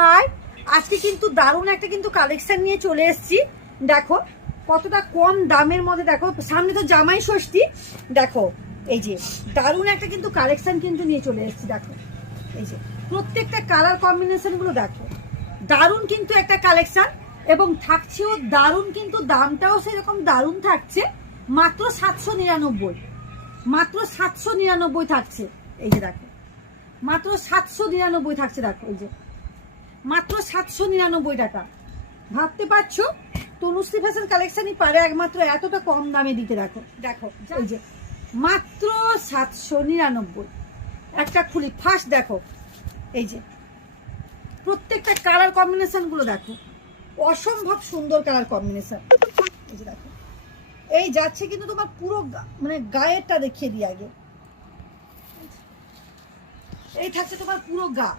High, আজকে কিন্তু দারুণ একটা কিন্তু কালেকশন নিয়ে চলে এসেছি। দেখো কতটা কম দামের মধ্যে, দেখো সামনে তো জামাই ষষ্ঠী, দেখো এই যে দারুণ একটা কিন্তু কালেকশন কিন্তু নিয়ে চলে এসেছি। দেখো এই যে প্রত্যেকটা কালার কম্বিনেশন গুলো দেখো, দারুণ কিন্তু একটা কালেকশন এবং থাকছেও দারুণ, কিন্তু দামটাও সেরকম দারুণ থাকছে। মাত্র 799, মাত্র 799 থাকছে। এই যে দেখো মাত্র 799 থাকছে। দেখো এই যে মাত্র 799 টাকা। ভাবতে পারছো তনুশ্রী ফ্যাশন কালেকশনই পারে একমাত্র এতটা কম দামে দিতে। দেখো দেখো এই যে মাত্র 799। একটা খুলি ফার্স্ট, দেখো এই যে প্রত্যেকটা কালার কম্বিনেশন গুলো দেখো, অসম্ভব সুন্দর কালার কম্বিনেশন। এই যে দেখো এই যাচ্ছে কিন্তু তোমার পুরো মানে গায়েরটা দেখিয়ে দিই আগে। এই থাকছে তোমার পুরো গা,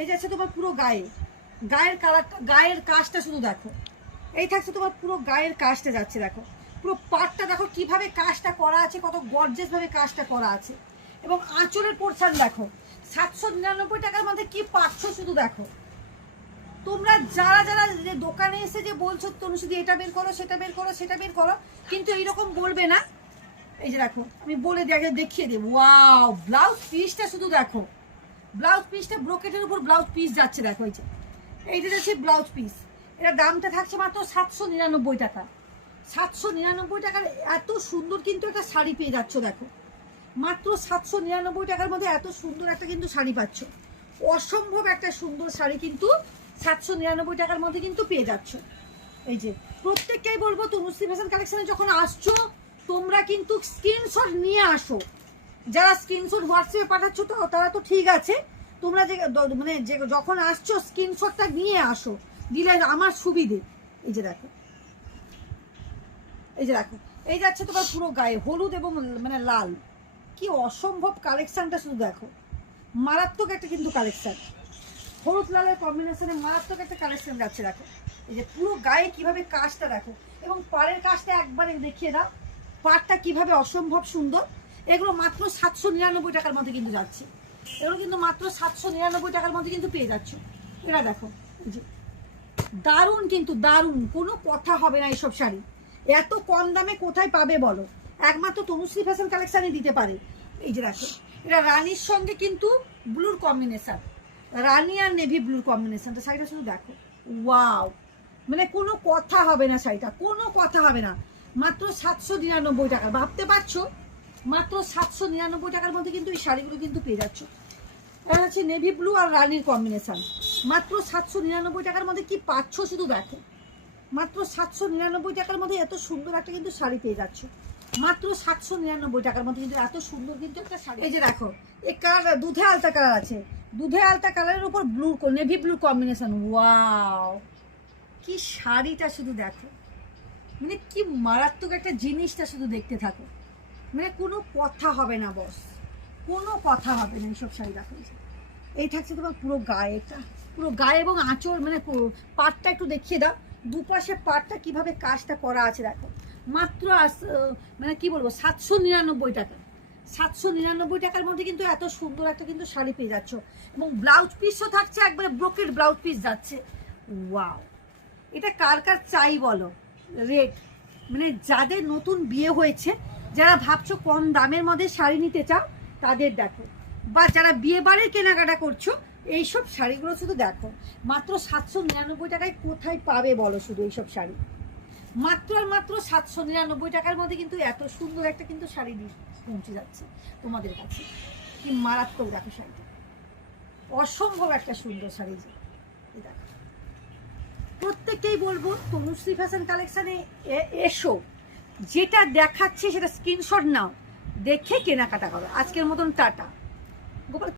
এই যাচ্ছে তোমার পুরো গায়ে, গায়ের কালারটা, গায়ের কাজটা শুধু দেখো। এই থাকছে তোমার পুরো গায়ের কাজটা যাচ্ছে। দেখো পুরো পাটটা দেখো কিভাবে কাজটা করা আছে, কত গর্জিয়াস ভাবে কাজটা করা আছে। এবং আঁচলের পোর্শন দেখো, 799 টাকার মধ্যে কি পাচ্ছ শুধু দেখো। তোমরা যারা যারা দোকানে এসে যে বলছো তনুশ্রী এটা বের করো, সেটা বের করো, সেটা বের করো, কিন্তু এইরকম বলবে না। এই যে দেখো আমি বলে দেখিয়ে দেবো। ওয়াও, ব্লাউজ পিসটা শুধু দেখো, ব্লাউজ পিসটা ব্রোকেটের উপর ব্লাউজ পিস যাচ্ছে। দেখো এই যে এইটা যাচ্ছে ব্লাউজ পিস। এটা দামটা থাকছে মাত্র 799 টাকা। 799 টাকার এত সুন্দর কিন্তু একটা শাড়ি পেয়ে যাচ্ছ। দেখো মাত্র 799 টাকার মধ্যে এত সুন্দর একটা কিন্তু শাড়ি পাচ্ছ। অসম্ভব একটা সুন্দর শাড়ি কিন্তু 799 টাকার মধ্যে কিন্তু পেয়ে যাচ্ছ। এই যে প্রত্যেককেই বলবো তনুশ্রী ফ্যাশন কালেকশনে যখন আসছো তোমরা কিন্তু স্ক্রিনশট নিয়ে আসো। যারা স্ক্রিনশট হোয়াটসঅ্যাপে পাঠাচ্ছ তো তারা তো ঠিক আছে, তোমরা যে মানে যে যখন আসছো স্ক্রিনশটটা নিয়ে আসো, দিলে আমার সুবিধে। এই যে দেখো, এই যে দেখো এই যাচ্ছে তোমার পুরো গায়ে হলুদ এবং মানে লাল, কি অসম্ভব কালেকশনটা শুধু দেখো। মারাত্মক একটা কিন্তু কালেকশন, হলুদ লালের কম্বিনেশনে মারাত্মক একটা কালেকশন যাচ্ছে। দেখো এই যে পুরো গায়ে কিভাবে কাজটা দেখো, এবং পাড়ের কাজটা একবারে দেখিয়ে দাও, পাড়টা কিভাবে অসম্ভব সুন্দর। এগুলো মাত্র 799 টাকার মধ্যে কিন্তু যাচ্ছে। এগুলো কিন্তু মাত্র 799 টাকার মধ্যে কিন্তু পেয়ে যাচ্ছ। এরা দেখো এই যে দারুণ, কিন্তু দারুণ, কোনো কথা হবে না। এইসব শাড়ি এত কম দামে কোথায় পাবে বলো, একমাত্র তনুশ্রী ফ্যাশন কালেকশনই দিতে পারে। এই যে দেখো এটা রানীর সঙ্গে কিন্তু ব্লুর কম্বিনেশন, রানী আর নেভি ব্লুর কম্বিনেশনটা। শাড়িটা শুধু দেখো, ওয়াও, মানে কোনো কথা হবে না শাড়িটা, কোনো কথা হবে না। মাত্র 799 টাকা। ভাবতে পারছো মাত্র 799 টাকার মধ্যে কিন্তু এই শাড়িগুলো কিন্তু পেয়ে যাচ্ছ। এটা হচ্ছে নেভি ব্লু আর রানীর কম্বিনেশন। মাত্র 799 টাকার মধ্যে কি পাচ্ছ শুধু দেখো। মাত্র 799 টাকার মধ্যে এত সুন্দর একটা কিন্তু শাড়ি পেয়ে যাচ্ছ। মাত্র 799 টাকার মধ্যে কিন্তু এত সুন্দর কিন্তু একটা শাড়ি। এই যে দেখো এই কালার দুধে আলতা কালার আছে, দুধে আলতা কালারের উপর blue navy blue combination. Wow, কি শাড়িটা শুধু দেখো, মানে কি মারাত্মক একটা জিনিসটা শুধু দেখতে থাকো, মানে কোনো কথা হবে না বস, কোনো কথা হবে না। এইসব শাড়ি দেখো, এই থাকছে তোমার পুরো গায়েটা, পুরো গায়ে এবং আঁচল, মানে পাটটা একটু দেখিয়ে দাও, দুপাশে পাটটা কিভাবে কাজটা করা আছে দেখো। মাত্র মানে কি বলবো 799 টাকা। 799 টাকার মধ্যে কিন্তু এত সুন্দর একটা কিন্তু শাড়ি পেয়ে যাচ্ছ। এবং ব্লাউজ পিসও থাকছে একবারে ব্রোকেট ব্লাউজ পিস যাচ্ছে। ওয়াও, এটা কার কার চাই বলো। রেড, মানে যাদের নতুন বিয়ে হয়েছে, যারা ভাবছো কম দামের মধ্যে শাড়ি নিতে চাও তাদের দেখো, বা যারা বিয়ে বাড়ির কেনাকাটা করছো এইসব শাড়িগুলো শুধু দেখো। মাত্র 799 টাকায় কোথায় পাবে বলো শুধু এইসব শাড়ি। মাত্র আর মাত্র 799 টাকার মধ্যে কিন্তু এত সুন্দর একটা কিন্তু শাড়ি পৌঁছে যাচ্ছে তোমাদের কাছে। কি মারাত্মক দেখো শাড়িটা, অসম্ভব একটা সুন্দর শাড়ি। যে দেখো প্রত্যেককেই বলবো তনুশ্রী ফ্যাশন কালেকশনে এসো, যেটা দেখাচ্ছে সেটা স্ক্রিনশট নাও, দেখে কেনাকাটা করো। আজকের মতন টাটা। গোপাল।